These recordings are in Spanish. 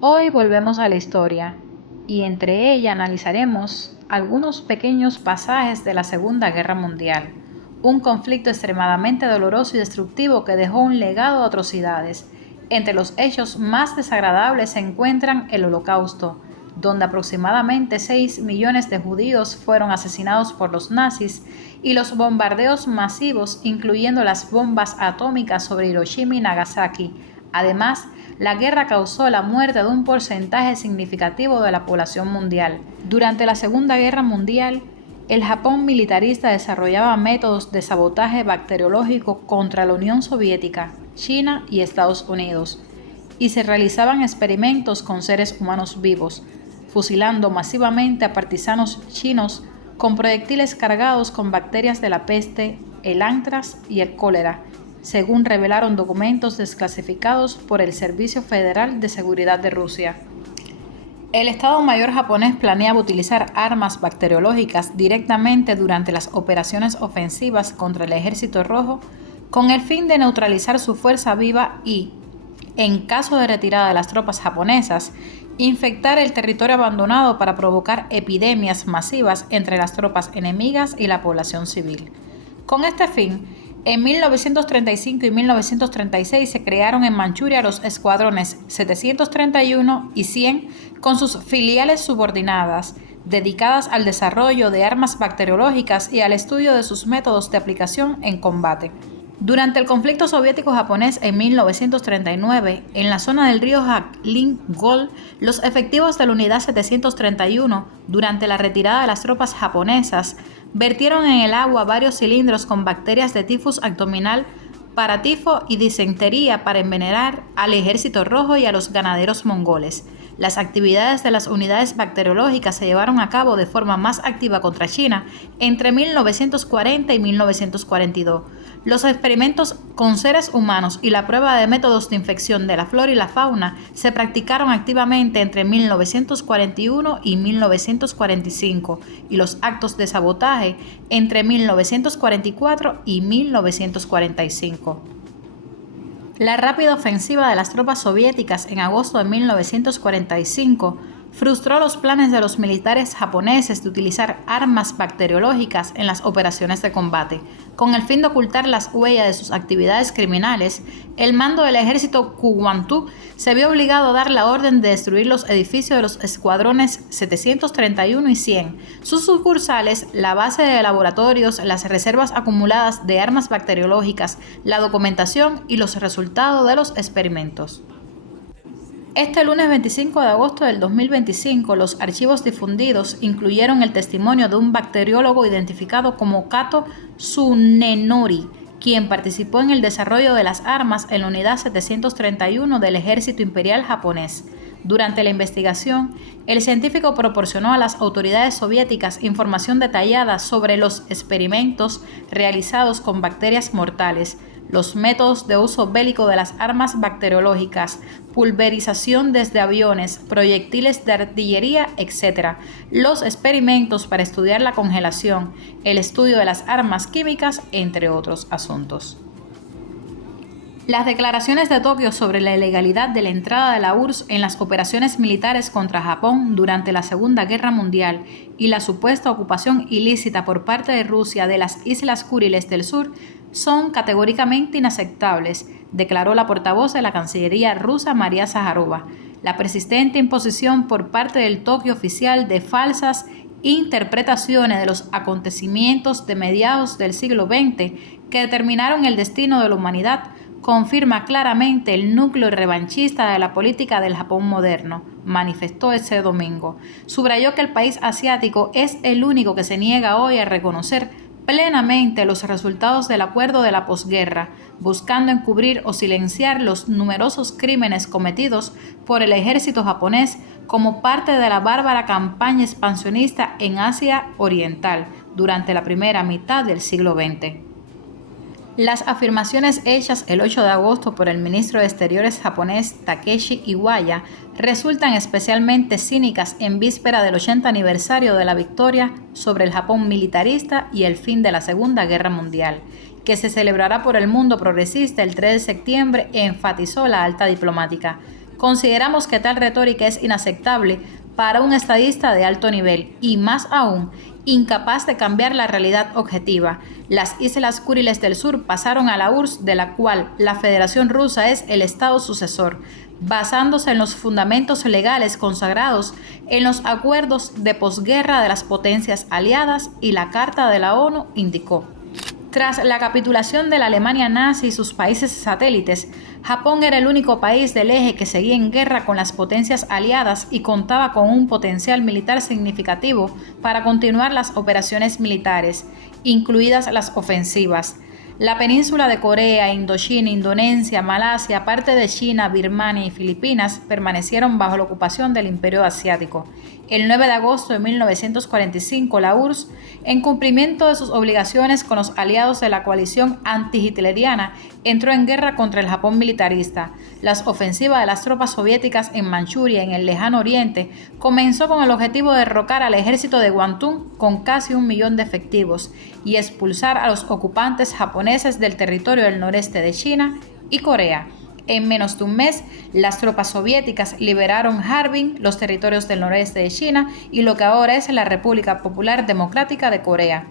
Hoy volvemos a la historia y entre ella analizaremos algunos pequeños pasajes de la Segunda Guerra Mundial, un conflicto extremadamente doloroso y destructivo que dejó un legado de atrocidades. Entre los hechos más desagradables se encuentran el Holocausto, donde aproximadamente 6 millones de judíos fueron asesinados por los nazis, y los bombardeos masivos, incluyendo las bombas atómicas sobre Hiroshima y Nagasaki. Además, la guerra causó la muerte de un porcentaje significativo de la población mundial. Durante la Segunda Guerra Mundial, el Japón militarista desarrollaba métodos de sabotaje bacteriológico contra la Unión Soviética, China y Estados Unidos, y se realizaban experimentos con seres humanos vivos, fusilando masivamente a partisanos chinos con proyectiles cargados con bacterias de la peste, el antrax y el cólera, según revelaron documentos desclasificados por el Servicio Federal de Seguridad de Rusia. El Estado Mayor japonés planeaba utilizar armas bacteriológicas directamente durante las operaciones ofensivas contra el Ejército Rojo con el fin de neutralizar su fuerza viva y, en caso de retirada de las tropas japonesas, infectar el territorio abandonado para provocar epidemias masivas entre las tropas enemigas y la población civil. Con este fin, en 1935 y 1936 se crearon en Manchuria los escuadrones 731 y 100 con sus filiales subordinadas, dedicadas al desarrollo de armas bacteriológicas y al estudio de sus métodos de aplicación en combate. Durante el conflicto soviético-japonés en 1939, en la zona del río Jangin-Gol, los efectivos de la Unidad 731, durante la retirada de las tropas japonesas, vertieron en el agua varios cilindros con bacterias de tifus abdominal, paratifo y disentería para envenenar al Ejército Rojo y a los ganaderos mongoles. Las actividades de las unidades bacteriológicas se llevaron a cabo de forma más activa contra China entre 1940 y 1942. Los experimentos con seres humanos y la prueba de métodos de infección de la flora y la fauna se practicaron activamente entre 1941 y 1945 y los actos de sabotaje entre 1944 y 1945. La rápida ofensiva de las tropas soviéticas en agosto de 1945 frustró los planes de los militares japoneses de utilizar armas bacteriológicas en las operaciones de combate. Con el fin de ocultar las huellas de sus actividades criminales, el mando del ejército Kuomintang se vio obligado a dar la orden de destruir los edificios de los escuadrones 731 y 100, sus sucursales, la base de laboratorios, las reservas acumuladas de armas bacteriológicas, la documentación y los resultados de los experimentos. Este lunes 25 de agosto del 2025, los archivos difundidos incluyeron el testimonio de un bacteriólogo identificado como Kato Tsunenori, quien participó en el desarrollo de las armas en la Unidad 731 del Ejército Imperial japonés. Durante la investigación, el científico proporcionó a las autoridades soviéticas información detallada sobre los experimentos realizados con bacterias mortales, los métodos de uso bélico de las armas bacteriológicas, pulverización desde aviones, proyectiles de artillería, etc., los experimentos para estudiar la congelación, el estudio de las armas químicas, entre otros asuntos. Las declaraciones de Tokio sobre la ilegalidad de la entrada de la URSS en las operaciones militares contra Japón durante la Segunda Guerra Mundial y la supuesta ocupación ilícita por parte de Rusia de las Islas Kuriles del Sur son categóricamente inaceptables, declaró la portavoz de la Cancillería rusa María Zaharova. La persistente imposición por parte del Tokio oficial de falsas interpretaciones de los acontecimientos de mediados del siglo XX que determinaron el destino de la humanidad confirma claramente el núcleo revanchista de la política del Japón moderno, manifestó ese domingo. Subrayó que el país asiático es el único que se niega hoy a reconocer plenamente los resultados del acuerdo de la posguerra, buscando encubrir o silenciar los numerosos crímenes cometidos por el ejército japonés como parte de la bárbara campaña expansionista en Asia Oriental durante la primera mitad del siglo XX. Las afirmaciones hechas el 8 de agosto por el ministro de Exteriores japonés Takeshi Iwaya resultan especialmente cínicas en víspera del 80 aniversario de la victoria sobre el Japón militarista y el fin de la Segunda Guerra Mundial, que se celebrará por el mundo progresista el 3 de septiembre, enfatizó la alta diplomática. Consideramos que tal retórica es inaceptable para un estadista de alto nivel y, más aún, incapaz de cambiar la realidad objetiva. Las Islas Kuriles del Sur pasaron a la URSS, de la cual la Federación Rusa es el estado sucesor, basándose en los fundamentos legales consagrados en los acuerdos de posguerra de las potencias aliadas, y la Carta de la ONU indicó. Tras la capitulación de la Alemania nazi y sus países satélites, Japón era el único país del eje que seguía en guerra con las potencias aliadas y contaba con un potencial militar significativo para continuar las operaciones militares, incluidas las ofensivas. La península de Corea, Indochina, Indonesia, Malasia, parte de China, Birmania y Filipinas permanecieron bajo la ocupación del Imperio Asiático. El 9 de agosto de 1945, la URSS, en cumplimiento de sus obligaciones con los aliados de la coalición anti-hitleriana, entró en guerra contra el Japón militarista. Las ofensivas de las tropas soviéticas en Manchuria, en el lejano oriente, comenzó con el objetivo de derrocar al ejército de Kwantung con casi 1 millón de efectivos y expulsar a los ocupantes japoneses del territorio del noreste de China y Corea. En menos de un mes, las tropas soviéticas liberaron Harbin, los territorios del noreste de China y lo que ahora es la República Popular Democrática de Corea,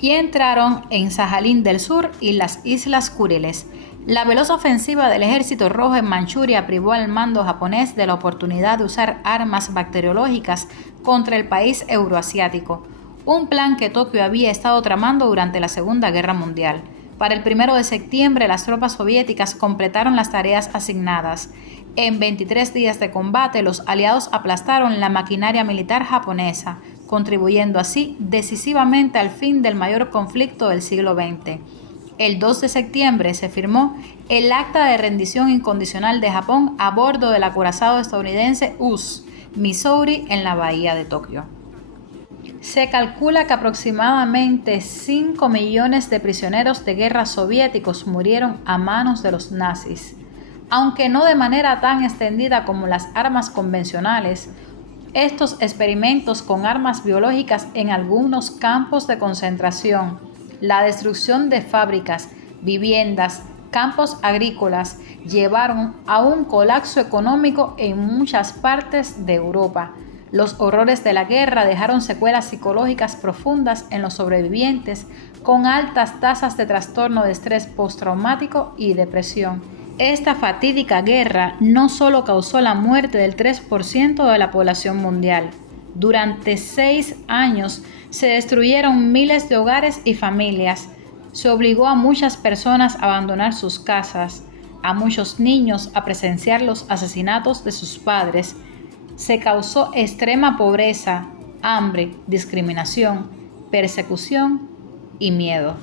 y entraron en Sajalín del Sur y las Islas Kuriles. La veloz ofensiva del Ejército Rojo en Manchuria privó al mando japonés de la oportunidad de usar armas bacteriológicas contra el país euroasiático, un plan que Tokio había estado tramando durante la Segunda Guerra Mundial. Para el 1 de septiembre, las tropas soviéticas completaron las tareas asignadas. En 23 días de combate, los aliados aplastaron la maquinaria militar japonesa, contribuyendo así decisivamente al fin del mayor conflicto del siglo XX. El 2 de septiembre se firmó el Acta de Rendición Incondicional de Japón a bordo del acorazado estadounidense USS Missouri en la bahía de Tokio. Se calcula que aproximadamente 5 millones de prisioneros de guerra soviéticos murieron a manos de los nazis. Aunque no de manera tan extendida como las armas convencionales, estos experimentos con armas biológicas en algunos campos de concentración, la destrucción de fábricas, viviendas, campos agrícolas, llevaron a un colapso económico en muchas partes de Europa. Los horrores de la guerra dejaron secuelas psicológicas profundas en los sobrevivientes, con altas tasas de trastorno de estrés postraumático y depresión. Esta fatídica guerra no solo causó la muerte del 3% de la población mundial. Durante 6 años se destruyeron miles de hogares y familias. Se obligó a muchas personas a abandonar sus casas, a muchos niños a presenciar los asesinatos de sus padres. Se causó extrema pobreza, hambre, discriminación, persecución y miedo.